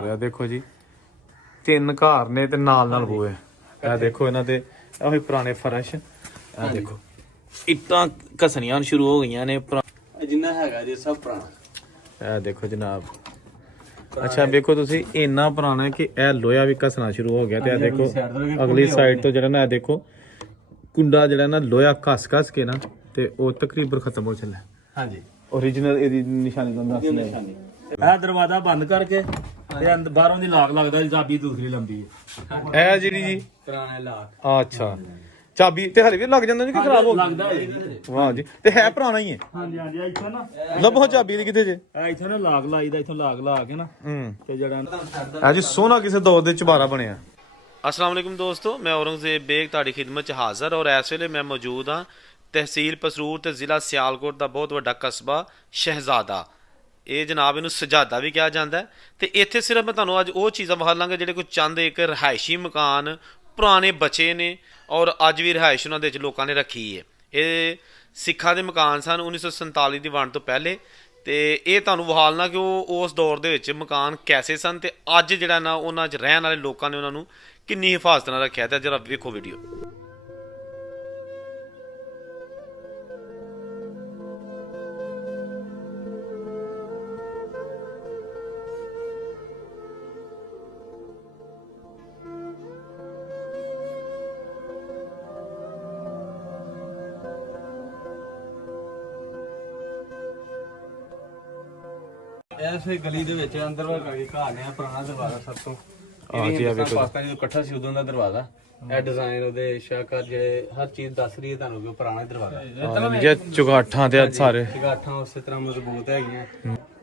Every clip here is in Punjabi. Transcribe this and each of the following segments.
ਘਰ ਆ ਦੇਖੋ ਜੀ, 3 ਘਰ ਨੇ ਤੇ ਨਾਲ ਬੂਏ। ਇਹ ਦੇਖੋ ਇਹਨਾਂ ਦੇ ਉਹੀ ਪੁਰਾਣੇ ਫਰਸ਼। ਇਹ ਦੇਖੋ ਇੱਟਾਂ ਘਸਣੀਆਂ ਸ਼ੁਰੂ ਹੋ ਗਈਆਂ ਨੇ। ਜਿੰਨਾ ਹੈਗਾ ਜੀ ਸਭ ਪੁਰਾਣਾ। ਇਹ ਦੇਖੋ ਜਨਾਬ, ਅੱਛਾ ਵੇਖੋ ਤੁਸੀਂ, ਇੰਨਾ ਪੁਰਾਣਾ ਹੈ ਕਿ ਇਹ ਲੋਹਾ ਵੀ ਘਸਣਾ ਸ਼ੁਰੂ ਹੋ ਗਿਆ। ਤੇ ਇਹ ਦੇਖੋ ਅਗਲੀ ਸਾਈਡ ਤੋਂ ਜਿਹੜਾ ਨਾ, ਇਹ ਦੇਖੋ ਕੁੰਡਾ ਜਿਹੜਾ ਨਾ ਲੋਹਾ ਘਸ ਕੇ ਨਾ ਤੇ ਉਹ ਤਕਰੀਬਨ ਖਤਮ ਹੋ ਚੱਲਾ। ਹਾਂਜੀ, ਓਰੀਜਨਲ ਇਹਦੀ ਨਿਸ਼ਾਨੀ ਤੁਹਾਨੂੰ ਦੱਸ ਦਿੰਦੇ। ਇਹ ਦਰਵਾਜ਼ਾ ਬੰਦ ਕਰਕੇ ਤੇ ਬਾਹਰੋਂ ਦੀ ਲਾਕ ਲੱਗਦਾ, ਚਾਬੀ ਦੂਸਰੀ ਲੰਬੀ ਹੈ। ਇਹ ਜਿਹੜੀ ਜੀ ਪੁਰਾਣੇ ਲਾਕ। ਅੱਛਾ, ਚਾਬੀ ਤੇ ਹਲੇ ਵੀ ਲੱਗ ਜਾਂਦਾ ਨਹੀਂ ਕਿ ਖਰਾਬ ਹੋ ਲੱਗਦਾ ਗਈ? ਵਾਹ ਜੀ, ਤੇ ਹੈ ਪੁਰਾਣਾ ਹੀ ਹੈ। ਹਾਂਜੀ ਹਾਂਜੀ, ਇੱਥੇ ਨਾ ਲੱਭੋ ਚਾਬੀ ਦੀ ਕਿੱਥੇ ਜੇ? ਇੱਥੇ ਨਾ ਲਾਕ ਲਾਈਦਾ, ਇੱਥੋਂ ਲਾਕ ਲਾ ਕੇ ਨਾ ਤੇ ਜਿਹੜਾ ਅੱਜ ਸੋਹਣਾ ਕਿਸੇ ਦੌਰ ਦੇ ਚੁਬਾਰਾ ਬਣਿਆ। अस्सलाम वालेकुम दोस्तों, मैं औरंगजेब बेग ਤੁਹਾਡੀ ਖਿਦਮਤ 'ਚ ਹਾਜ਼ਰ ਔਰ ਇਸ ਵੇਲੇ ਮੈਂ ਮੌਜੂਦ ਹਾਂ ਤਹਿਸੀਲ ਪਸਰੂਰ ਤੇ ਜ਼ਿਲ੍ਹਾ ਸਿਆਲਕੋਟ ਦਾ ਬਹੁਤ ਵੱਡਾ ਕਸਬਾ ਸ਼ਹਿਜ਼ਾਦਾ। ਇਹ ਜਨਾਬ ਇਹਨੂੰ ਸਜਾਦਾ ਵੀ ਕਿਹਾ ਜਾਂਦਾ ਤੇ ਇੱਥੇ ਸਿਰਫ ਮੈਂ ਤੁਹਾਨੂੰ ਅੱਜ ਉਹ ਚੀਜ਼ਾਂ ਵਿਖਾ ਲਾਂਗਾ ਜਿਹੜੇ ਕੋਈ ਚੰਦ ਇੱਕ ਰਿਹਾਇਸ਼ੀ ਮਕਾਨ ਪੁਰਾਣੇ ਬਚੇ ਨੇ ਔਰ ਅੱਜ ਵੀ ਰਿਹਾਇਸ਼ ਉਹਨਾਂ ਦੇ ਵਿੱਚ ਲੋਕਾਂ ਨੇ ਰੱਖੀ ਹੈ। ਇਹ ਸਿੱਖਾਂ ਦੇ ਮਕਾਨ ਸਨ 1947 ਦੀ ਵੰਡ ਤੋਂ ਪਹਿਲੇ। ਤੇ ਇਹ ਤੁਹਾਨੂੰ ਵਿਖਾਲਣਾ ਕਿ ਉਹ ਉਸ ਦੌਰ ਦੇ ਵਿੱਚ ਮਕਾਨ ਕੈਸੇ ਸਨ ਤੇ ਅੱਜ ਜਿਹੜਾ ਨਾ ਉਹਨਾਂ 'ਚ ਰਹਿਣ ਵਾਲੇ ਲੋਕਾਂ ਨੇ ਉਹਨਾਂ ਨੂੰ ਕਿੰਨੀ ਹਿਫਾਜ਼ਤ ਨਾਲ ਰੱਖਿਆ। ਤੇ ਜਰਾ ਵੇਖੋ ਵੀਡੀਓ। ਐਸੇ ਗਲੀ ਦੇ ਵਿੱਚ ਅੰਦਰ ਵਗਾ ਕੇ ਘਰ ਨੇ ਪੁਰਾਣਾ ਦਰਵਾਜ਼ਾ ਸਭ ਤੋਂ। ਜੀ ਆ ਵੇਖੋ, ਪਾਕਿਸਤਾਨ ਜਦੋਂ ਇਕੱਠਾ ਸੀ ਉਦੋਂ ਦਾ ਦਰਵਾਜ਼ਾ। ਇਹ ਡਿਜ਼ਾਈਨ ਉਹਦੇ ਸ਼ਾਕਰ ਜਿਹੜੇ ਹਰ ਚੀਜ਼ ਦੱਸ ਰਹੀ ਹੈ ਤੁਹਾਨੂੰ ਕਿ ਉਹ ਪੁਰਾਣਾ ਦਰਵਾਜ਼ਾ। ਜੇ ਚੁਗਾਠਾਂ ਤੇ ਸਾਰੇ ਗਾਠਾਂ ਉਸੇ ਤਰ੍ਹਾਂ ਮਜ਼ਬੂਤ ਹੈਗੀਆਂ।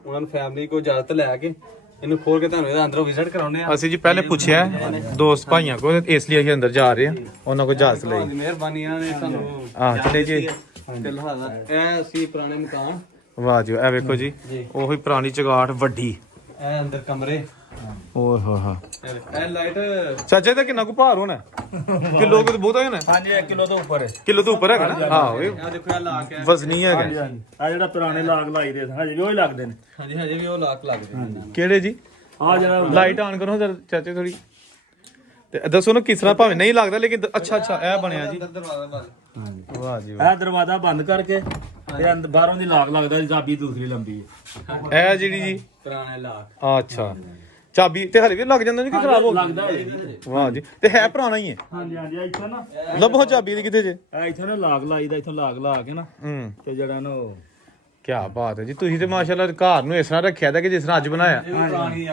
ਉਹਨਾਂ ਨੂੰ ਫੈਮਿਲੀ ਕੋ ਇਜਾਜ਼ਤ ਲੈ ਕੇ ਇਹਨੂੰ ਖੋਲ ਕੇ ਤੁਹਾਨੂੰ ਇਹਦਾ ਅੰਦਰੋਂ ਵਿਜ਼ਿਟ ਕਰਾਉਣੇ ਆ। ਅਸੀਂ ਜੀ ਪਹਿਲੇ ਪੁੱਛਿਆ ਦੋਸਤ ਭਾਈਆਂ ਕੋਲ, ਇਸ ਲਈ ਅਸੀਂ ਅੰਦਰ ਜਾ ਰਹੇ ਹਾਂ। ਉਹਨਾਂ ਕੋਲ ਇਜਾਜ਼ਤ ਲਈ। ਮਿਹਰਬਾਨੀ ਇਹਨਾਂ ਨੇ ਸਾਨੂੰ। ਚਲੇ ਜੀ। ਇਹ ਅਸੀਂ ਪੁਰਾਣੇ ਮਕਾਨ। ਵਾਹ ਜੀ, ਇਹ ਵੇਖੋ ਜੀ, ਉਹੀ ਪੁਰਾਣੀ ਚੁਗਾਠ ਵੱਡੀ। ਇਹ ਅੰਦਰ ਕਮਰੇ। ਓਏ ਹੋ ਹੋ, ਇਹ ਲਾਈਟ ਚਾਚੇ ਦਾ ਕਿੰਨਾ ਕੁ ਭਾਰ ਹੋਣਾ? ਕਿਲੋ ਕੁ ਬਹੁਤ ਹੋਣਾ? ਹਾਂਜੀ 1 ਕਿਲੋ ਤੋਂ ਉੱਪਰ ਹੈ। ਕਿਲੋ ਤੋਂ ਉੱਪਰ ਹੈਗਾ ਨਾ? ਆਹੋ, ਆ ਦੇਖੋ ਇਹ ਲਾ ਕੇ ਵਜ਼ਨੀ ਹੈਗਾ। ਆ ਜਿਹੜਾ ਪੁਰਾਣੇ ਲਾਕ ਲਾਈਦੇ ਹਜੇ ਵੀ ਉਹ ਹੀ ਲੱਗਦੇ ਨੇ। ਹਾਂਜੀ ਹਜੇ ਵੀ ਉਹ ਲਾਕ ਲੱਗਦੇ ਨੇ। ਕਿਹੜੇ ਜੀ? ਆ ਜਿਹੜਾ ਲਾਈਟ ਆਨ ਕਰੋ ਜਰਾ ਚਾਚੇ ਥੋੜੀ, ਤੇ ਦੱਸੋ ਨਾ ਕਿਸ ਤਰ੍ਹਾਂ, ਭਾਵੇਂ ਨਹੀਂ ਲੱਗਦਾ ਲੇਕਿਨ ਅੱਛਾ ਇਹ ਬਣਿਆ ਜੀ। ਦਰਵਾਜ਼ਾ ਬੰਦ। ਵਾਹ ਜੀ ਇਹ ਦਰਵਾਜ਼ਾ ਬੰਦ ਕਰਕੇ ਤੇ ਬਾਹਰੋਂ ਦੀ ਲਾਕ ਲੱਗਦਾ, ਚਾਬੀ ਦੂਸਰੀ ਲੰਬੀ ਹੈ। ਇਹ ਜਿਹੜੀ ਜੀ ਪੁਰਾਣੇ ਲਾਕ। ਅੱਛਾ, ਚਾਬੀ ਤੇ ਹਲੇ ਵੀ ਲੱਗ ਜਾਂਦਾ ਨਹੀਂ ਕਿ ਖਰਾਬ ਹੋ ਲੱਗਦਾ ਗਈ? ਵਾਹ ਜੀ, ਤੇ ਹੈ ਪੁਰਾਣਾ ਹੀ ਹੈ। ਹਾਂਜੀ ਹਾਂਜੀ, ਇੱਥੇ ਨਾ ਲੱਭੋ ਚਾਬੀ ਦੀ ਕਿੱਥੇ ਜੇ? ਇੱਥੇ ਨਾ ਲਾਕ ਲਾਈਦਾ, ਇੱਥੋਂ ਲਾਕ ਲਾ ਕੇ ਨਾ ਤੇ ਜਿਹੜਾ ਨਾ ਉਹ ਕੀ ਬਾਤ ਹੈ ਜੀ, ਤੁਸੀਂ ਤੇ ਮਾਸ਼ਾਅੱਲਾ ਘਰ ਨੂੰ ਇਸ ਤਰ੍ਹਾਂ ਰੱਖਿਆ ਤਾਂ ਕਿ ਜਿਸ ਤਰ੍ਹਾਂ ਅੱਜ ਬਣਾਇਆ।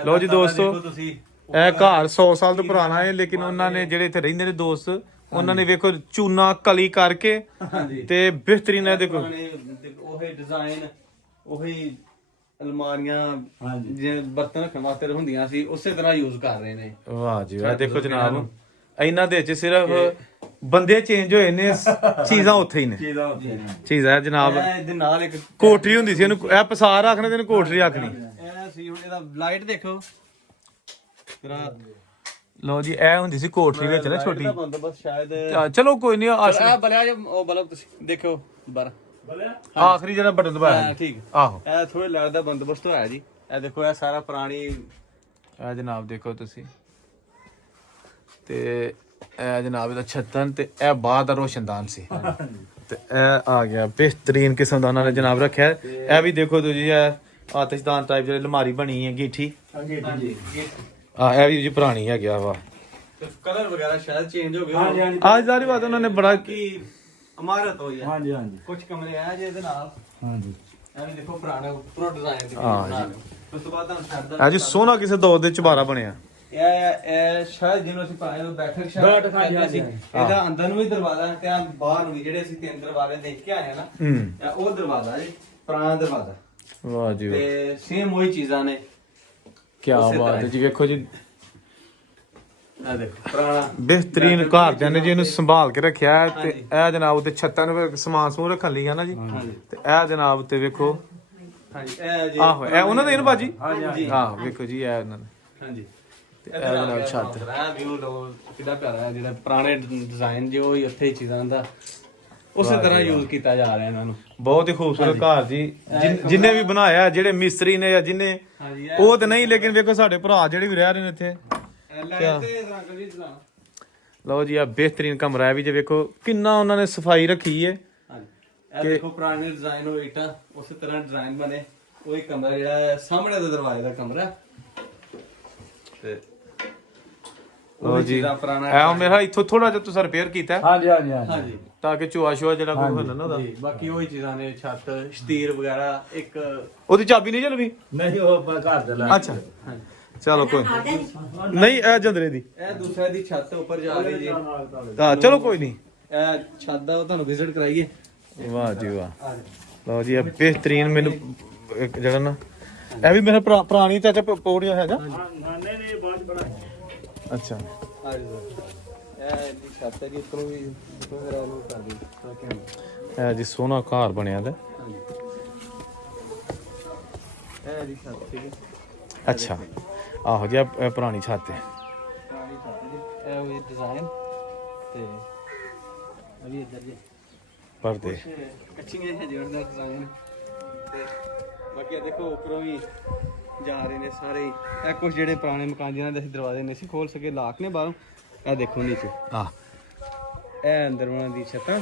ਲਓ ਜੀ ਦੋਸਤੋ, ਤੁਸੀਂ ਇਹ ਘਰ 100 ਸਾਲ ਤੋਂ ਪੁਰਾਣਾ ਹੈ, ਲੇਕਿਨ ਉਹਨਾਂ ਨੇ ਜਿਹੜੇ ਇੱਥੇ ਰਹਿੰਦੇ ਨੇ ਦੋਸਤ, ਉਹਨਾਂ ਨੇ ਵੇਖੋ ਚੂਨਾ ਕਲੀ ਕਰਕੇ ਤੇ ਬਿਹਤਰੀਨ ਹੈ। ਦੇਖੋ ਉਹੀ ਡਿਜ਼ਾਈਨ, ਉਹੀ ਅਲਮਾਰੀਆਂ ਜਿਵੇਂ ਬਰਤਨ ਰੱਖਣ ਵਾਸਤੇ ਹੁੰਦੀਆਂ ਸੀ ਉਸੇ ਤਰ੍ਹਾਂ ਯੂਜ਼ ਕਰ ਰਹੇ ਨੇ। ਵਾਹ ਜੀ ਵਾਹ, ਦੇਖੋ ਜਨਾਬ, ਇਹਨਾਂ ਦੇ ਵਿੱਚ ਸਿਰਫ ਬੰਦੇ ਚੇਂਜ ਹੋਏ ਨੇ, ਚੀਜ਼ਾਂ ਉੱਥੇ ਹੀ ਨੇ। ਚੀਜ਼ ਹੈ ਜਨਾਬ, ਇਹਦੇ ਨਾਲ ਇੱਕ ਕੋਠਰੀ ਹੁੰਦੀ ਸੀ, ਇਹਨੂੰ ਇਹ ਪਸਾਰ ਰੱਖਣੇ ਤੇ ਇਹਨੂੰ ਕੋਠਰੀ ਰੱਖਣੀ। ਇਹ ਸੀ ਹੁਣ ਇਹਦਾ ਲਾਈਟ ਦੇਖੋ ਤੇਰਾ। ਲਓ ਜੀ, ਇਹ ਹੁੰਦੀ ਸੀ ਕੋਠਰੀ ਵਿੱਚ ਨਾ ਛੋਟੀ। ਬੰਦੋਬਸਤ ਸ਼ਾਇਦ ਚਲੋ ਕੋਈ ਨਹੀਂ, ਇਹ ਬਲਿਆ ਜੋ ਉਹ ਬਲਬ ਤੁਸੀਂ ਦੇਖੋ ਬਰ ਆਖਰੀ ਜਿਹੜਾ ਬਟਨ ਦਬਾਇਆ। ਠੀਕ। ਆਹੋ, ਇਹ ਥੋੜੇ ਲਾਈਟ ਦਾ ਬੰਦੋਬਸਤ ਹੋਇਆ ਜੀ। ਇਹ ਦੇਖੋ ਇਹ ਸਾਰਾ ਪੁਰਾਣੀ। ਇਹ ਜਨਾਬ ਦੇਖੋ ਤੁਸੀਂ, ਤੇ ਇਹ ਜਨਾਬ ਇਹਦਾ ਛੱਤਨ ਤੇ ਇਹ ਬਾਹਰ ਦਾ ਰੋਸ਼ਨਦਾਨ ਸੀ। ਤੇ ਇਹ ਆ ਗਿਆ ਬਿਹਤਰੀਨ ਕਿਸਮ ਦਾ ਉਹਨਾਂ ਨੇ ਜਨਾਬ ਰੱਖਿਆ। ਇਹ ਵੀ ਦੇਖੋ ਤੁਸੀਂ, ਇਹ ਆਤਿਸ਼ਦਾਨ ਟਾਈਪ ਜਿਹੜੀ ਅਲਮਾਰੀ ਬਣੀ ਹੈ ਗੀਠੀ। ਹਾਂਜੀ ਇਹ ਵੀ ਜੀ ਪੁਰਾਣੀ ਹੈ ਗਿਆ ਵਾ। ਕਲਰ ਵਗੈਰਾ ਸ਼ਾਇਦ ਚੇਂਜ ਹੋ ਗਏ। ਹਾਂਜੀ ਹਾਂਜੀ ਅੱਜ ਸਾਰੀ ਬਾਤ ਉਹਨਾਂ ਨੇ ਬੜਾ ਕੀ ਇਮਾਰਤ ਹੋਈ ਹੈ। ਹਾਂਜੀ ਹਾਂਜੀ ਕੁਝ ਕਮਰੇ ਆ ਜਿਹਦੇ ਨਾਲ। ਹਾਂਜੀ, ਇਹ ਵੀ ਦੇਖੋ ਪੁਰਾਣਾ ਉੱਪਰੋਂ ਡਿਜ਼ਾਈਨ ਦੀ ਹਾਂ ਬਣਾ ਲਓ। ਉਸ ਤੋਂ ਬਾਅਦ ਤੁਹਾਨੂੰ ਛੱਡ ਅੱਜ ਸੋਹਣਾ ਕਿਸੇ ਦੌਰ ਦੇ ਚੁਬਾਰਾ ਬਣਿਆ। ਇਹ ਸ਼ਾਇਦ ਜਿਹਨੂੰ ਅਸੀਂ ਪਾਏ ਉਹ ਬੈਠਕ ਸ਼ਾਇਦ ਕਹਿੰਦੇ ਸੀ। ਇਹਦਾ ਅੰਦਰ ਨੂੰ ਵੀ ਦਰਵਾਜ਼ਾ ਤੇ ਆ ਬਾਹਰ ਨੂੰ ਵੀ, ਜਿਹੜੇ ਅਸੀਂ 3 ਦਰਵਾਜ਼ੇ ਦੇਖ ਕੇ ਆਏ ਆ ਨਾ, ਇਹ ਉਹ ਦਰਵਾਜ਼ਾ ਜੀ, ਪੁਰਾਣਾ ਦਰਵਾਜ਼ਾ। ਵਾਹ ਜੀ ਵਾਹ, ਤੇ ਸੇਮ ਉਹੀ ਚੀਜ਼ਾਂ ਨੇ। ਕੀ ਬਾਤ ਹੈ ਜੀ। ਵੇਖੋ ਜੀ, ਆ ਦੇਖੋ ਪੁਰਾਣਾ ਬਿਹਤਰੀਨ ਘਰਦਿਆਂ ਨੇ ਜੀ ਇਹਨੂੰ ਸੰਭਾਲ ਕੇ ਰੱਖਿਆ ਹੈ। ਤੇ ਇਹ ਜਨਾਬ ਉੱਤੇ ਛੱਤਾਂ ਨੂੰ ਸਮਾਨ ਸਮੂਨ ਰੱਖਣ ਲਈ ਹੈ ਨਾ ਜੀ। ਤੇ ਇਹ ਜਨਾਬ ਉੱਤੇ ਵੇਖੋ, ਹਾਂਜੀ ਇਹ ਜੀ ਆਹੋ ਇਹ ਉਹਨਾਂ ਦੇ ਨੇ ਬਾਜੀ। ਹਾਂਜੀ ਆਹੋ ਵੇਖੋ ਜੀ, ਇਹ ਉਹਨਾਂ ਦੇ। ਹਾਂਜੀ। ਤੇ ਇਹ ਜਨਾਬ ਛੱਤ। ਇਹ ਵਿਊ ਲੋ ਕਿੰਨਾ ਪਿਆਰਾ ਹੈ, ਜਿਹੜਾ ਪੁਰਾਣੇ ਡਿਜ਼ਾਈਨ ਜੋ ਹੀ ਉੱਥੇ ਹੀ ਚੀਜ਼ਾਂ ਦਾ। ਉਸੇ ਤਰ੍ਹਾਂ ਯੂਜ਼ ਕੀਤਾ ਜਾ ਰਿਹਾ ਇਹਨਾਂ ਨੂੰ। ਬਹੁਤ ਹੀ ਖੂਬਸੂਰਤ ਘਰ ਜੀ। ਜਿੰਨੇ ਵੀ ਬਣਾਇਆ, ਜਿਹੜੇ ਮਿਸਤਰੀ ਨੇ ਜਾਂ ਜਿੰਨੇ, ਹਾਂਜੀ ਉਹ ਤੇ ਨਹੀਂ, ਲੇਕਿਨ ਵੇਖੋ ਸਾਡੇ ਭਰਾ ਜਿਹੜੇ ਵੀ ਰਹਿ ਰਹੇ ਨੇ ਇੱਥੇ। ਲਓ ਜੀ, ਆ ਬਿਹਤਰੀਨ ਕਮਰਾ ਹੈ ਵੀ ਜੇ ਵੇਖੋ ਕਿੰਨਾ ਉਹਨਾਂ ਨੇ ਸਫਾਈ ਰੱਖੀ ਹੈ। ਹਾਂਜੀ, ਇਹ ਦੇਖੋ ਪੁਰਾਣੇ ਡਿਜ਼ਾਈਨ ਹੋਏ ਇੱਟਾਂ, ਉਸੇ ਤਰ੍ਹਾਂ ਡਿਜ਼ਾਈਨ ਬਣੇ। ਉਹ ਇੱਕ ਕਮਰਾ ਜਿਹੜਾ ਹੈ ਸਾਹਮਣੇ ਦਾ ਦਰਵਾਜ਼ੇ ਦਾ ਕਮਰਾ ਤੇ ਲਓ ਜੀ, ਇਹ ਮੇਰਾ ਇੱਥੋਂ ਥੋੜਾ ਜਿਹਾ ਤੁਸੀਂ ਰਿਪੇਅਰ ਕੀਤਾ ਹਾਂਜੀ ਹਾਂਜੀ ਹਾਂਜੀ, ਤਾਂ ਕਿ ਚੂਹਾ ਸ਼ੂਆ ਜਿਹੜਾ ਕੋਈ ਹੁੰਦਾ ਨਾ ਉਹਦਾ। ਜੀ ਬਾਕੀ ਉਹੀ ਚੀਜ਼ਾਂ ਨੇ, ਛੱਤ, ਸ਼ਤੀਰ ਵਗੈਰਾ। ਇੱਕ ਉਹਦੀ ਚਾਬੀ ਨਹੀਂ ਚੱਲਵੀ? ਨਹੀਂ, ਉਹ ਆਪਾਂ ਘਰ ਦੇ ਲੈ। ਅੱਛਾ ਚਲੋ ਕੋਈ ਨਹੀਂ, ਇਹ ਜੰਦਰੇ ਦੀ, ਇਹ ਦੂਸਰੇ ਦੀ ਛੱਤ ਉੱਪਰ ਜਾ ਰਹੀ ਜੀ। ਹਾਂ ਚਲੋ ਕੋਈ ਨਹੀਂ, ਇਹ ਛੱਤ ਦਾ ਉਹ ਤੁਹਾਨੂੰ ਵਿਜ਼ਿਟ ਕਰਾਈਏ। ਵਾਹ ਜੀ ਵਾਹ। ਲਓ ਜੀ, ਇਹ ਬਿਹਤਰੀਨ ਮੈਨੂੰ ਇੱਕ ਜਿਹੜਾ ਨਾ, ਇਹ ਵੀ ਮੇਰਾ ਪੁਰਾਣੀ ਚਾਚਾ ਪੌੜੀਆਂ ਹੈਗਾ। ਨਹੀਂ ਨਹੀਂ, ਬਾਅਦ ਬਣਾ। ਅੱਛਾ, ਇਹ ਦੀ ਛੱਤ ਹੈ ਜੀ, ਉੱਪਰੋਂ ਵੀ ਦੇਖੋ ਮੇਰਾ ਇਹਨੂੰ ਕਰ ਦੀ ਤਾਂ ਕਿ ਇਹ ਜੀ ਸੋਹਣਾ ਘਰ ਬਣਿਆ ਦਾ। ਹਾਂਜੀ, ਇਹ ਦੀ ਛੱਤ ਸੀ। ਅੱਛਾ, ਆਹੋ ਜੀ, ਇਹ ਪੁਰਾਣੀ ਛੱਤ ਹੈ। ਪੁਰਾਣੀ ਛੱਤ ਜੀ, ਇਹ ਵੀ ਡਿਜ਼ਾਈਨ ਤੇ ਅਭੀ ਇੱਧਰ ਜੀ ਪਰਦੇ। ਕੱਚੀਆਂ ਹੈ ਜਿਹੜਾ ਦਾ ਡਿਜ਼ਾਈਨ ਤੇ ਬਾਕੀ ਇਹ ਦੇਖੋ ਉੱਪਰੋਂ ਵੀ ਜਾ ਰਹੇ ਨੇ ਸਾਰੇ ਹੀ। ਇਹ ਕੁਝ ਜਿਹੜੇ ਪੁਰਾਣੇ ਮਕਾਨ ਜਿਹਨਾਂ ਦੇ ਅਸੀਂ ਦਰਵਾਜ਼ੇ ਨਹੀਂ ਸੀ ਖੋਲ ਸਕੇ, ਲਾਕ ਨੇ ਬਾਹਰੋਂ। ਇਹ ਦੇਖੋ ਨੀਚੇ, ਆਹ ਇਹ ਅੰਦਰ ਉਹਨਾਂ ਦੀ ਛੱਤਾਂ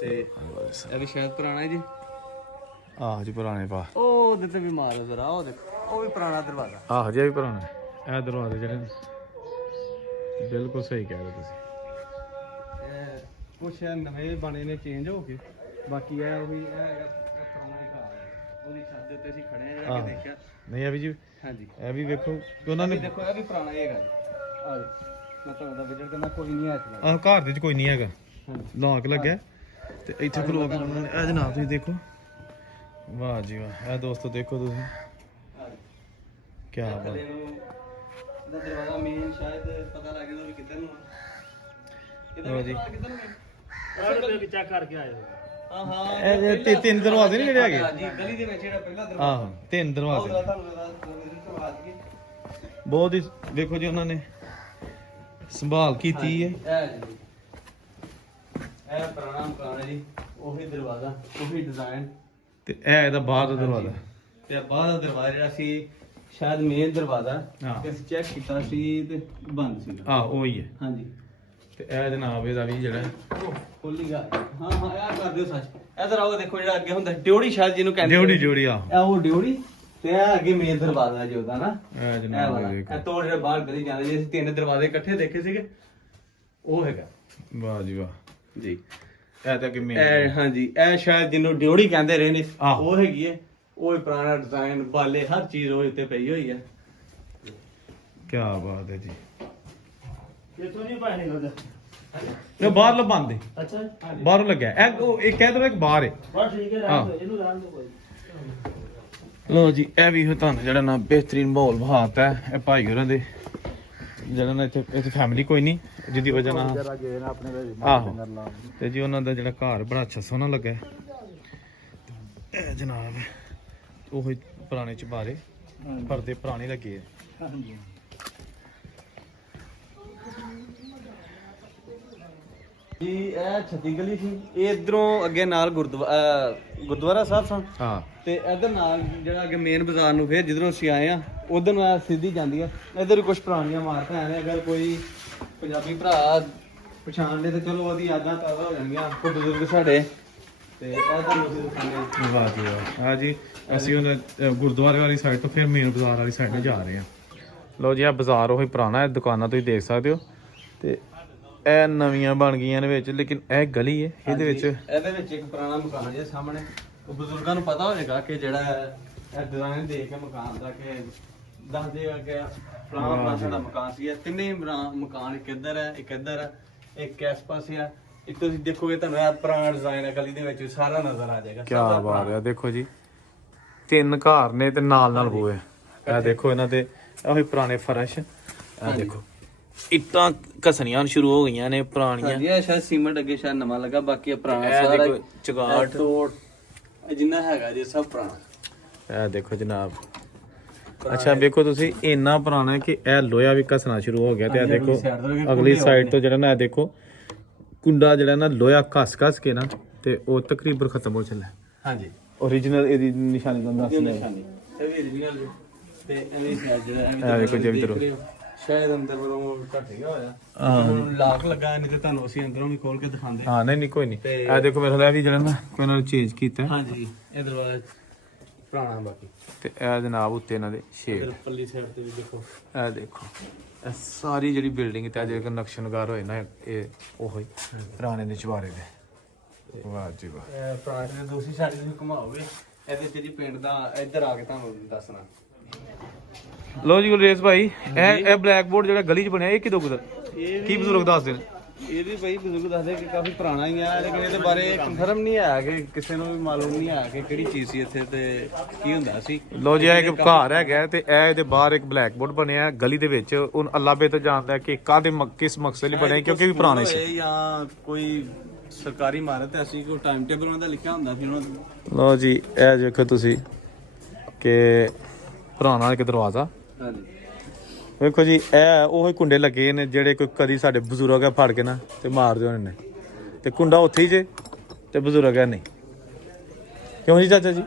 ਤੇ ਇਹ ਵੀ ਸ਼ਾਇਦ ਪੁਰਾਣਾ ਹੈ ਜੀ। ਆਹ ਜੀ ਪੁਰਾਣੇ ਪਾ, ਉਹ ਉਹਦੇ ਤੇ ਵੀ ਮਾਰ ਜ਼ਰਾ, ਉਹ ਦੇਖੋ ਉਹ ਵੀ ਪੁਰਾਣਾ ਦਰਵਾਜ਼ਾ। ਆਹ ਜੀ ਇਹ ਵੀ ਪੁਰਾਣਾ ਹੈ। ਇਹ ਦਰਵਾਜ਼ੇ ਜਿਹੜੇ ਨੇ, ਬਿਲਕੁਲ ਸਹੀ ਕਹਿ ਰਹੇ ਤੁਸੀਂ। ਇਹ ਕੁਛ ਨਵੇਂ ਬਣੇ ਨੇ, ਚੇਂਜ ਹੋ ਕੇ। ਬਾਕੀ ਇਹ ਉਹ ਵੀ ਇਹ ਹੈਗਾ ਪੁਰਾਣਾ ਹੀ ਘਰ ਹੈ। ਉਹਦੀ ਛੱਤ ਦੇ ਉੱਤੇ ਅਸੀਂ ਖੜੇ ਆ, ਜਾ ਕੇ ਦੇਖਿਆ। ਨਹੀਂ ਇਹ ਵੀ ਜੀ, ਹਾਂਜੀ, ਇਹ ਵੀ ਵੇਖੋ ਕਿ ਉਹਨਾਂ ਨੇ, ਦੇਖੋ ਇਹ ਵੀ ਪੁਰਾਣਾ ਹੀ ਹੈਗਾ ਜੀ। ਆ ਮੈਂ ਤੁਹਾਨੂੰ ਦਾ ਵਿਜ਼ਿਟ ਕਰਨਾ, ਕੋਈ ਨਹੀਂ ਹੈ ਇੱਥੇ। ਆਹ ਘਰ ਦੇ ਵਿੱਚ ਕੋਈ ਨਹੀਂ ਹੈਗਾ, ਹਾਂਜੀ, ਲੌਕ ਲੱਗਿਆ ਤੇ ਇੱਥੇ ਖਲੋ ਕੇ ਉਹਨਾਂ ਨੇ ਇਹ ਜਨਾਬ ਤੁਸੀਂ ਦੇਖੋ। ਵਾਹ ਜੀ ਵਾਹ, ਇਹ ਦੋਸਤੋ ਦੇਖੋ ਤੁਸੀਂ, ਕੀ ਬਾਤ। ਇਹਦਾ ਦਰਵਾਜ਼ਾ ਮੇਨ ਸ਼ਾਇਦ ਪਤਾ ਲੱਗ ਜਾਂਦਾ ਵੀ ਕਿੱਧਰ ਨੂੰ ਆ। ਲਓ ਜੀ, ਕਿੱਧਰ ਨੂੰ ਉਹ ਵੀ ਚੈੱਕ ਕਰਕੇ ਆਏ। ਹਾਂ ਹਾਂ, ਇਹ ਤਿੰਨ ਦਰਵਾਜ਼ੇ ਨਹੀਂ ਜਿਹੜੇ ਹੈਗੇ। ਜੀ ਗਲੀ ਦੇ ਵਿੱਚ ਜਿਹੜਾ ਪਹਿਲਾ ਦਰਵਾਜ਼ਾ, ਆਹੋ, ਤਿੰਨ ਦਰਵਾਜ਼ੇ। ਤੁਹਾਨੂੰ ਕਰਵਾ ਦਈਏ। ਬਹੁਤ ਹੀ ਦੇਖੋ ਜੀ, ਉਹਨਾਂ ਨੇ ਸੰਭਾਲ ਕੀਤੀ ਹੈ। ਇਹ ਪੁਰਾਣਾ ਮਕਾਨ ਹੈ ਜੀ, ਉਹੀ ਦਰਵਾਜ਼ਾ, ਉਹੀ ਡਿਜ਼ਾਈਨ ਤੇ ਇਹ ਇਹਦਾ ਬਾਹਰ ਦਾ ਦਰਵਾਜ਼ਾ। ਤੇ ਬਾਹਰ ਦਾ ਦਰਵਾਜ਼ਾ ਜਿਹੜਾ ਸੀ ਸ਼ਾਇਦ ਮੇਨ ਦਰਵਾਜ਼ਾ, ਹਾਂ। ਤੇ ਅਸੀਂ ਚੈੱਕ ਕੀਤਾ ਸੀ ਤੇ ਬੰਦ ਸੀ। ਆਹ ਉਹੀ ਹੈ। ਹਾਂਜੀ, ਤੇ ਇਹ ਜਨਾਬ ਇਹਦਾ ਵੀ ਜਿਹੜਾ, ਖੁੱਲੀ ਗਾ। ਹਾਂ ਹਾਂ, ਇਹ ਕਰ ਦਿਓ ਸੱਚ। ਇਧਰ ਆਓ, ਦੇਖੋ ਜਿਹੜਾ ਅੱਗੇ ਹੁੰਦਾ ਡਿਉੜੀ, ਸ਼ਾਇਦ ਜਿਹਨੂੰ ਕਹਿੰਦੇ ਜੋੜੀ ਆ ਇਹ ਉਹ ਡਿਉੜੀ। ਤੇ ਇਹ ਅੱਗੇ ਮੇਨ ਦਰਵਾਜ਼ਾ ਜੀ ਉਹਦਾ ਨਾ, ਇਹ ਇਹ ਜਨਾਬ ਵਾਲਾ। ਦੇਖੋ। ਇਹ ਤੋਂ ਜਿਹੜਾ ਬਾਹਰ ਗਲੀ ਜਾਂਦੇ ਜੀ, ਅਸੀਂ ਤਿੰਨ ਦਰਵਾਜ਼ੇ ਇਕੱਠੇ ਦੇਖੇ ਸੀਗੇ, ਉਹ ਹੈਗਾ ਵਾਹ ਜੀ ਵਾਹ ਜੀ। ਇਹ ਤਾਂ ਕਿ ਇਹ ਹਾਂਜੀ, ਇਹ ਸ਼ਾਇਦ ਜਿਹਨੂੰ ਡਿਉੜੀ ਕਹਿੰਦੇ ਰਹੇ ਨੇ, ਆਹੋ। ਉਹ ਹੈਗੀ ਹੈ। ਉਹ ਹੀ ਪੁਰਾਣਾ ਡਿਜ਼ਾਈਨ, ਬਾਲੇ, ਹਰ ਚੀਜ਼ ਉਹ ਉੱਤੇ ਪਈ ਹੋਈ ਹੈ। ਕੀ ਬਾਤ ਹੈ ਜੀ। ਇੱਥੋਂ ਨਹੀਂ ਪਾਣੀ ਨਿਕਲਦਾ। ਇਹ ਬਾਹਰਲਾ ਬੰਦ ਹੈ, ਅੱਛਾ, ਬਾਹਰੋਂ ਲੱਗਿਆ। ਇਹ ਉਹ ਇੱਕ ਕਹਿ ਦੋ, ਇੱਕ ਬਾਹਰ ਹੈ। ਬਸ ਠੀਕ ਹੈ, ਰਹਿਣ ਦਿਓ, ਇਹਨੂੰ ਰਹਿਣ ਦਿਓ ਕੋਈ। ਲੋ ਜੀ, ਇਹ ਵੀ ਤੁਹਾਨੂੰ ਜਿਹੜਾ ਨਾ ਬਿਹਤਰੀਨ ਮਾਹੌਲ ਬਹਾਤਾ ਹੈ। ਇਹ ਭਾਈ ਹੋਰਾਂ ਦੇ ਜਿਹੜਾ ਨਾ ਇੱਥੇ ਫੈਮਿਲੀ ਕੋਈ ਨਹੀਂ, ਜਿਹਦੀ ਵਜ੍ਹਾ ਨਾਲ ਜਰਾ ਗਏ ਨਾ ਆਪਣੇ ਦੇ ਆਹੋ, ਤੇ ਜੀ ਉਹਨਾਂ ਦਾ ਜਿਹੜਾ ਘਰ ਬੜਾ ਅੱਛਾ ਸੋਹਣਾ ਲੱਗਾ ਹੈ। ਇਹ ਜਨਾਬ ਉਹ ਪੁਰਾਣੇ ਚਬਾਰੇ, ਪਰਦੇ ਪੁਰਾਣੇ ਲੱਗੇ ਹੈ। ਹਾਂਜੀ। ਜੀ ਇਹ ਛੱਤੀ ਗਲੀ ਸੀ, ਇਹ ਇਧਰੋਂ ਅੱਗੇ ਨਾਲ ਗੁਰਦੁਆਰਾ ਸਾਹਿਬ ਸਨ। ਹਾਂ, ਤੇ ਇਧਰ ਨਾਲ ਜਿਹੜਾ ਅੱਗੇ ਮੇਨ ਬਾਜ਼ਾਰ ਨੂੰ ਫਿਰ ਜਿੱਧਰੋਂ ਅਸੀਂ ਆਏ ਆ, ਉਧਰ ਨੂੰ ਆ ਸਿੱਧੀ ਜਾਂਦੀ ਆ। ਇਧਰ ਵੀ ਕੁਝ ਪੁਰਾਣੀਆਂ ਇਮਾਰਤਾਂ ਨੇ, ਅਗਰ ਕੋਈ ਪੰਜਾਬੀ ਭਰਾ ਪਛਾਣ ਲੇ ਤੇ ਚਲੋ ਉਹਦੀ ਯਾਦਾਂ ਤਾਜ਼ਾ ਹੋ ਜਾਣਗੀਆਂ। ਕੋਈ ਬਜ਼ੁਰਗ ਸਾਡੇ ਤੇ ਇਹ ਤੁਹਾਨੂੰ ਅਸੀਂ ਦਿਖਾਉਂਦੇ। ਵਾਹ ਜੀ ਵਾਹ। ਹਾਂ ਜੀ, ਅਸੀਂ ਉਹਨਾਂ ਗੁਰਦੁਆਰੇ ਵਾਲੀ ਸਾਈਡ ਤੋਂ ਫਿਰ ਮੇਨ ਬਾਜ਼ਾਰ ਵਾਲੀ ਸਾਈਡ ਨੂੰ ਜਾ ਰਹੇ ਹਾਂ। ਲਓ ਜੀ, ਆ ਬਾਜ਼ਾਰ ਉਹੀ ਪੁਰਾਣਾ ਹੈ, ਦੁਕਾਨਾਂ ਤੁਸੀਂ ਦੇਖ ਸਕਦੇ ਹੋ। ਤੇ ਇਹ ਨਵੀਆਂ ਬਣ ਗਈਆਂ ਨੇ ਵਿੱਚ, ਲੇਕਿਨ ਇਹ ਗਲੀ ਹੈ, ਇਹਦੇ ਵਿੱਚ ਇਹਦੇ ਵਿੱਚ ਇੱਕ ਪੁਰਾਣਾ ਮਕਾਨ ਹੈ ਸਾਹਮਣੇ। ਉਹ ਬਜ਼ੁਰਗਾਂ ਨੂੰ ਪਤਾ ਹੋਵੇਗਾ ਕਿ ਜਿਹੜਾ ਇਹ ਡਿਜ਼ਾਈਨ ਦੇਖ ਕੇ ਮਕਾਨ ਦਾ ਕਿ ਦੱਸ ਦੇਗਾ ਕਿ ਫਲਾਣਾ ਸਾਡਾ ਮਕਾਨ ਸੀ। ਇਹ ਤਿੰਨੇ ਮਕਾਨ, ਇੱਕ ਇੱਧਰ ਹੈ, ਇੱਕ ਇੱਧਰ ਹੈ, ਇੱਕ ਇਸ ਪਾਸੇ ਆ। ਇੱਕ ਤੁਸੀਂ ਦੇਖੋਗੇ ਤੁਹਾਨੂੰ ਇਹ ਪੁਰਾਣਾ ਡਿਜ਼ਾਈਨ ਹੈ, ਗਲੀ ਦੇ ਵਿੱਚ ਸਾਰਾ ਨਜ਼ਰ ਆ ਜਾਏਗਾ। ਕੀ ਬਾਤ ਹੈ। ਦੇਖੋ ਜੀ, ਤਿੰਨ ਘਰ ਨੇ ਤੇ ਨਾਲ ਨਾਲ ਬੂਹੇ। ਇਹ ਦੇਖੋ ਇਹਨਾਂ ਤੇ ਉਹੀ ਪੁਰਾਣੇ ਫਰਸ਼। ਇਹ ਦੇਖੋ ਇੱਟਾਂ ਘਸਣੀਆਂ ਸ਼ੁਰੂ ਹੋ ਗਈਆਂ ਨੇ ਪੁਰਾਣੀਆਂ। ਹਾਂਜੀ, ਇਹ ਸ਼ਾਇਦ ਸੀਮੈਂਟ ਅੱਗੇ ਸ਼ਾਇਦ ਨਵਾਂ ਲੱਗਾ, ਬਾਕੀ ਇਹ ਪੁਰਾਣਾ ਇਹ ਸਾਰਾ ਦੇਖੋ ਚਗਾਠ। ਤੋੜ ਜਿੰਨਾ ਹੈਗਾ ਜੀ ਸਭ ਪੁਰਾਣਾ। ਇਹ ਦੇਖੋ ਜਨਾਬ। ਅੱਛਾ ਵੇਖੋ ਤੁਸੀਂ, ਇੰਨਾ ਪੁਰਾਣਾ ਹੈ ਕਿ ਇਹ ਲੋਹਾ ਵੀ ਘਸਣਾ ਸ਼ੁਰੂ ਹੋ ਗਿਆ। ਤੇ ਇਹ ਦੇਖੋ ਅਗਲੀ ਸਾਈਡ ਤੋਂ ਜਿਹੜਾ ਨਾ, ਇਹ ਦੇਖੋ ਕੁੰਡਾ ਜਿਹੜਾ ਨਾ ਲੋਹਾ ਘਸ ਕੇ ਨਾ ਤੇ ਉਹ ਤਕਰੀਬਨ ਖਤਮ ਹੋ ਚੱਲਿਆ। ਹਾਂਜੀ ਓਰੀਜਨਲ ਇਹਦੀ ਨਿਸ਼ਾਨੀ ਤੁਹਾਨੂੰ ਦੱਸ ਦਿੰਦਾ। ਇਹ ਵੀ ਰੀਜਨਲ ਤੇ ਐਵੇਂ ਜਿਹੜਾ ਇਹ ਦੇਖੋ ਜੀ ਇੱਧਰੋਂ ਸ਼ਾਇਦ ਅੰਦਰ ਵੱਲੋਂ ਘੱਟ ਗਿਆ ਹੋਇਆ। ਹੁਣ ਲਾਕ ਲੱਗਾ, ਨਹੀਂ ਤੇ ਤੁਹਾਨੂੰ ਅਸੀਂ ਅੰਦਰੋਂ ਵੀ ਖੋਲ ਕੇ ਦਿਖਾਉਂਦੇ। ਹਾਂ ਨਹੀਂ ਕੋਈ ਨਹੀਂ। ਇਹ ਦੇਖੋ ਮੇਰੇ ਖਿਆਲ ਵੀ ਜਿਹੜਾ ਨਾ ਕੋਈ ਨਾਲ ਚੇਂਜ ਕੀਤਾ। ਹਾਂਜੀ ਇਧਰ ਵਾਲਾ ਪੁਰਾਣਾ ਬਾਕੀ ਤੇ ਇਹ ਜਨਾਬ ਉੱਤੇ ਇਹਨਾਂ ਦੇ ਸ਼ੇਡ ਇਧਰ ਪੱਲੀ ਸਾਈਡ ਤੇ ਵੀ ਦੇਖੋ। ਇਹ ਦੇਖੋ ਇਹ ਸਾਰੀ ਜਿਹੜੀ ਬਿਲਡਿੰਗ ਤੇ ਜਿਹੜੇ ਨਕਸ਼ਨਕਾਰ ਹੋਏ ਨਾ ਇਹ ਉਹ ਹੀ ਪੁਰਾਣੇ ਦੇ ਚੁਬਾਰੇ ਦੇ। ਵਾਹ ਜੀ ਵਾਹ। ਇਹ ਪੁਰਾਣੇ ਦੇ ਦੂਸਰੀ ਸਾਈਡ ਤੁਸੀਂ ਘੁਮਾਓਗੇ, ਇਹਦੇ ਤੇ ਜੀ ਪਿੰਡ ਦਾ ਇੱਧਰ ਆ ਕੇ ਤੁਹਾਨੂੰ ਦੱਸਣਾ। ਲੋ ਜੀ ਗੁਰੇਸ਼ ਭਾਈ, ਇਹ ਬਲੈਕ ਬੋਰਡ ਜਿਹੜਾ ਗਲੀ 'ਚ ਬਣਿਆ ਇਹ ਕਿਦੋਂ ਗੁਜ਼ਰ ਕੀ ਬਜ਼ੁਰਗ ਦੱਸਦੇ ਨੇ? ਇਹ ਵੀ ਭਾਈ ਬਜ਼ੁਰਗ ਦੱਸਦੇ ਕਿ ਕਾਫੀ ਪੁਰਾਣਾ ਹੀ ਆ, ਲੇਕਿਨ ਇਹਦੇ ਬਾਰੇ ਕਨਫਰਮ ਨਹੀਂ ਆਇਆ ਕਿ ਕਿਸੇ ਨੂੰ ਵੀ ਮਾਲੂਮ ਨਹੀਂ ਆਇਆ ਕਿ ਕਿਹੜੀ ਚੀਜ਼ ਸੀ ਇੱਥੇ ਤੇ ਕੀ ਹੁੰਦਾ ਸੀ। ਲੋ ਜੀ ਇਹ ਇੱਕ ਘਰ ਹੈਗਾ ਤੇ ਇਹ ਇਹਦੇ ਬਾਹਰ ਇੱਕ ਬਲੈਕ ਬੋਰਡ ਬਣਿਆ ਗਲੀ ਦੇ ਵਿੱਚ। ਉਹ ਅੱਲਾ ਬੇਤ ਜਾਣਦਾ ਕਿ ਕਾਹਦੇ ਕਿਸ ਮਕਸਦ ਲਈ ਬਣਿਆ, ਕਿਉਂਕਿ ਵੀ ਪੁਰਾਣੇ ਸੀ। ਜਾਂ ਕੋਈ ਸਰਕਾਰੀ ਇਮਾਰਤ ਐਸੀ ਕੋਈ ਟਾਈਮ ਟੇਬਲ ਉਹਨਾਂ ਦਾ ਲਿਖਿਆ ਹੁੰਦਾ ਸੀ ਉਹਨਾਂ ਦਾ। ਲੋ ਜੀ ਇਹ ਦੇਖੋ ਤੁਸੀਂ ਕਿ ਪੁਰਾਣਾ ਇੱਕ ਦਰਵਾਜ਼ਾ। ਹਾਂਜੀ ਵੇਖੋ ਜੀ ਇਹ ਉਹ ਹੀ ਕੁੰਡੇ ਲੱਗੇ ਨੇ ਜਿਹੜੇ ਕੋਈ ਕਦੀ ਸਾਡੇ ਬਜ਼ੁਰਗ ਆ ਫੜ ਕੇ ਨਾ ਤੇ ਮਾਰਦੇ ਹੋਣੇ ਨੇ, ਤੇ ਕੁੰਡਾ ਉੱਥੇ ਹੀ ਜੇ ਤੇ ਬਜ਼ੁਰਗ ਹੈ ਨਹੀਂ। ਕਿਉਂ ਜੀ ਚਾਚਾ ਜੀ?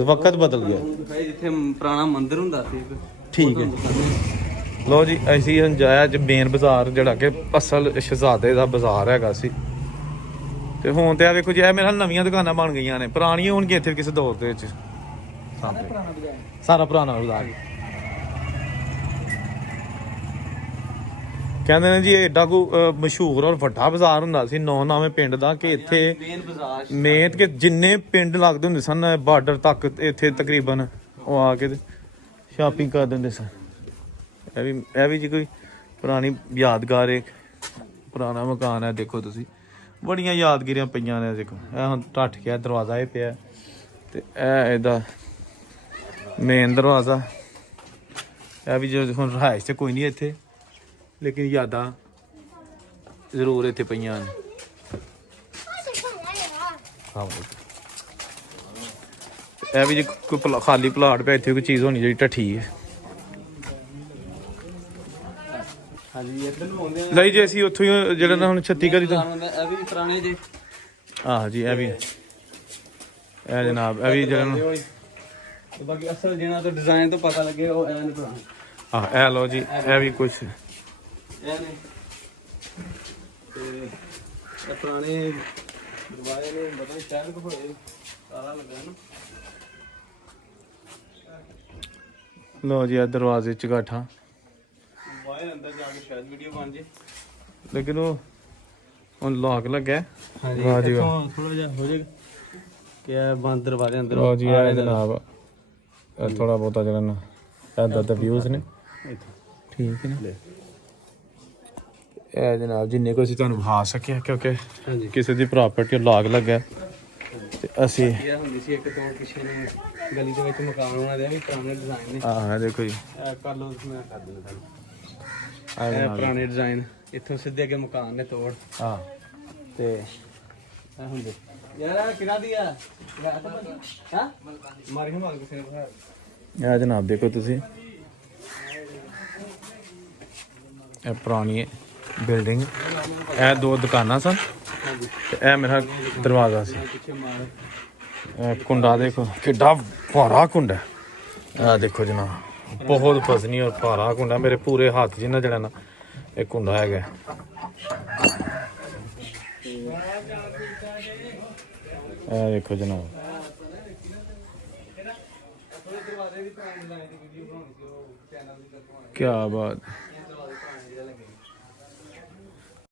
ਵਕਤ ਬਦਲ ਗਿਆ। ਭਾਈ ਜਿੱਥੇ ਪੁਰਾਣਾ ਮੰਦਿਰ ਹੁੰਦਾ ਸੀ ਠੀਕ ਹੈ। ਲੋ ਜੀ ਅਸੀਂ ਹੁਣ ਜਾਇਆ ਚ ਮੇਨ ਬਾਜ਼ਾਰ ਜਿਹੜਾ ਕਿ ਅਸਲ ਸ਼ਹਿਜ਼ਾਦੇ ਦਾ ਬਾਜ਼ਾਰ ਹੈਗਾ ਸੀ। ਤੇ ਹੁਣ ਤੇ ਆ ਵੇਖੋ ਜੀ ਇਹ ਮੇਰੇ ਨਾਲ ਨਵੀਆਂ ਦੁਕਾਨਾਂ ਬਣ ਗਈਆਂ ਨੇ, ਪੁਰਾਣੀਆਂ ਹੋਣਗੀਆਂ ਇੱਥੇ ਕਿਸੇ ਦੌਰ ਦੇ ਵਿੱਚ। ਸਾਰਾ ਪੁਰਾਣਾ ਬਾਜ਼ਾਰ ਕਹਿੰਦੇ ਨੇ ਜੀ ਇਹ ਏਡਾ ਕੋ ਮਸ਼ਹੂਰ ਔਰ ਵੱਡਾ ਬਾਜ਼ਾਰ ਹੁੰਦਾ ਸੀ ਨਵੇਂ ਪਿੰਡ ਦਾ ਕਿ ਇੱਥੇ ਮੇਨ ਬਾਜ਼ਾਰ ਮੇਨ ਕਿ ਜਿੰਨੇ ਪਿੰਡ ਲੱਗਦੇ ਹੁੰਦੇ ਸਨ ਬਾਰਡਰ ਤੱਕ ਇੱਥੇ ਤਕਰੀਬਨ ਉਹ ਆ ਕੇ ਸ਼ਾਪਿੰਗ ਕਰ ਦਿੰਦੇ ਸਨ। ਇਹ ਵੀ ਜੀ ਕੋਈ ਪੁਰਾਣੀ ਯਾਦਗਾਰ ਇੱਕ ਪੁਰਾਣਾ ਮਕਾਨ ਹੈ। ਦੇਖੋ ਤੁਸੀਂ ਬੜੀਆਂ ਯਾਦਗਾਰੀਆਂ ਪਈਆਂ ਨੇ। ਦੇਖੋ ਇਹ ਹੁਣ ਟੱਟ ਗਿਆ ਦਰਵਾਜ਼ਾ ਇਹ ਪਿਆ ਤੇ ਇਹ ਇਹਦਾ ਮੇਨ ਦਰਵਾਜ਼ਾ। ਇਹ ਵੀ ਜੋ ਹੁਣ ਰਹਾਇਸ਼ ਤੇ ਕੋਈ ਨਹੀਂ ਇੱਥੇ, ਲੇਕਿਨ ਯਾਦਾਂ ਜ਼ਰੂਰ ਇੱਥੇ ਪਈਆਂ ਨੇ। ਇਹ ਵੀ ਜੇ ਕੋਈ ਖਾਲੀ ਪਲਾਟ ਪਿਆ ਇੱਥੇ ਕੋਈ ਚੀਜ਼ ਹੋਣੀ ਜਿਹੜੀ ਢੱਠੀ ਹੈ। ਹਾਂਜੀ ਇੱਧਰ ਨੂੰ ਆਉਂਦੇ ਆ ਲਈ ਜੇ ਅਸੀਂ ਉੱਥੋਂ ਹੀ ਜਿਹੜਾ ਨਾ ਹੁਣ 36 ਗਲੀ ਤੋਂ ਇਹ ਵੀ ਪੁਰਾਣੇ ਜੀ। ਆਹ ਜੀ ਇਹ ਵੀ ਇਹ ਜਨਾਬ ਇਹ ਵੀ ਜਿਹੜਾ ਤੇ ਬਾਕੀ ਅਸਲ ਜਿਹਨਾਂ ਤੋਂ ਡਿਜ਼ਾਈਨ ਤੋਂ ਪਤਾ ਲੱਗੇ ਉਹ ਐਨ ਪੁਰਾਣੇ। ਆਹ ਇਹ ਲੋ ਜੀ ਇਹ ਵੀ ਕੁਛ ਇਹ ਨੇ ਤੇ ਇਹ ਪੁਰਾਣੇ ਦਰਵਾਜ਼ੇ ਨੇ ਬਦਲ ਸ਼ਾਇਦ ਕੋ ਹੋਏ ਤਾਲਾ ਲੱਗਾ ਨਾ। ਲੋ ਜੀ ਇਹ ਦਰਵਾਜ਼ੇ ਚ ਗਾਠਾਂ ਵਾਇਰ ਅੰਦਰ ਜਾ ਕੇ ਸ਼ਾਇਦ ਵੀਡੀਓ ਬਣ ਜੇ, ਲੇਕਿਨ ਉਹ ਹੁਣ ਲੌਕ ਲੱਗਾ। ਹਾਂਜੀ ਵਾਹ ਜੀ ਇੱਥੋਂ ਥੋੜਾ ਜਿਹਾ ਹੋ ਜਾਏਗਾ ਕਿ ਇਹ ਬੰਦ ਦਰਵਾਜ਼ੇ ਅੰਦਰ ਲੋ ਜੀ ਇਹ ਜਨਾਬ ਇਹ ਥੋੜਾ ਬਹੁਤਾ ਜਿਹੜਾ ਨਾ ਇਹਦਾ ਦਾ ਵਿਊਜ਼ ਨੇ ਠੀਕ ਹੈ ਨਾ। ਇਹ ਜਨਾਬ ਜਿੰਨੇ ਕੋ ਅਸੀਂ ਤੁਹਾਨੂੰ ਵਿਖਾ ਸਕਿਆ ਕਿਉਂਕਿ ਹਾਂਜੀ ਕਿਸੇ ਦੀ ਪ੍ਰਾਪਰਟੀ ਲੌਕ ਲੱਗਾ ਤੇ ਅਸੀਂ ਇਹ ਹੁੰਦੀ ਸੀ ਇੱਕ ਤੋਂ ਪਿੱਛੇ ਨੇ ਗਲੀ ਦੇ ਵਿੱਚ ਮਕਾਨ ਉਹਨਾਂ ਦੇ ਵੀ ਪੁਰਾਣੇ ਡਿਜ਼ਾਈਨ ਨੇ। ਆਹ ਦੇਖੋ ਜੀ ਇਹ ਕਰ ਲਓ ਮੈਂ ਕਰ ਦਿੰਦਾ ਤੁਹਾਨੂੰ। ਆਹ ਇਹ ਜਨਾਬ ਪੁਰਾਣੇ ਡਿਜ਼ਾਈਨ ਇੱਥੋਂ ਸਿੱਧੇ ਅੱਗੇ ਮਕਾਨ ਨੇ ਤੋੜ ਆਹ ਤੇ ਇਹ ਹੁੰਦੇ ਯਾਰ ਕਿਹੜਾ ਦੀ ਆ ਹਾਂ ਮਾਰੀ ਹਮਾਲ ਕਿਸੇ ਨੇ ਬੁਖਾਰ। ਇਹ ਜਨਾਬ ਦੇਖੋ ਤੁਸੀਂ ਇਹ ਪੁਰਾਣੀ ਬਿਲਡਿੰਗ। ਇਹ ਦੋ ਦੁਕਾਨਾਂ ਸਨ ਤੇ ਇਹ ਮੇਰਾ ਦਰਵਾਜ਼ਾ ਸੀ। ਪਿੱਛੇ ਮਾਰ ਇਹ ਕੁੰਡਾ ਦੇਖੋ ਕਿੱਡਾ ਭਾਰਾ ਕੁੰਡਾ। ਇਹ ਦੇਖੋ ਜਨਾਬ ਬਹੁਤ ਵਜ਼ਨੀ ਔਰ ਭਾਰਾ ਕੁੰਡਾ, ਮੇਰੇ ਪੂਰੇ ਹੱਥ ਜਿੰਨਾ ਜਿਹੜਾ ਨਾ ਇਹ ਕੁੰਡਾ ਹੈਗਾ। ਇਹ ਦੇਖੋ ਜਨਾਬ ਕੀ ਬਾਤ।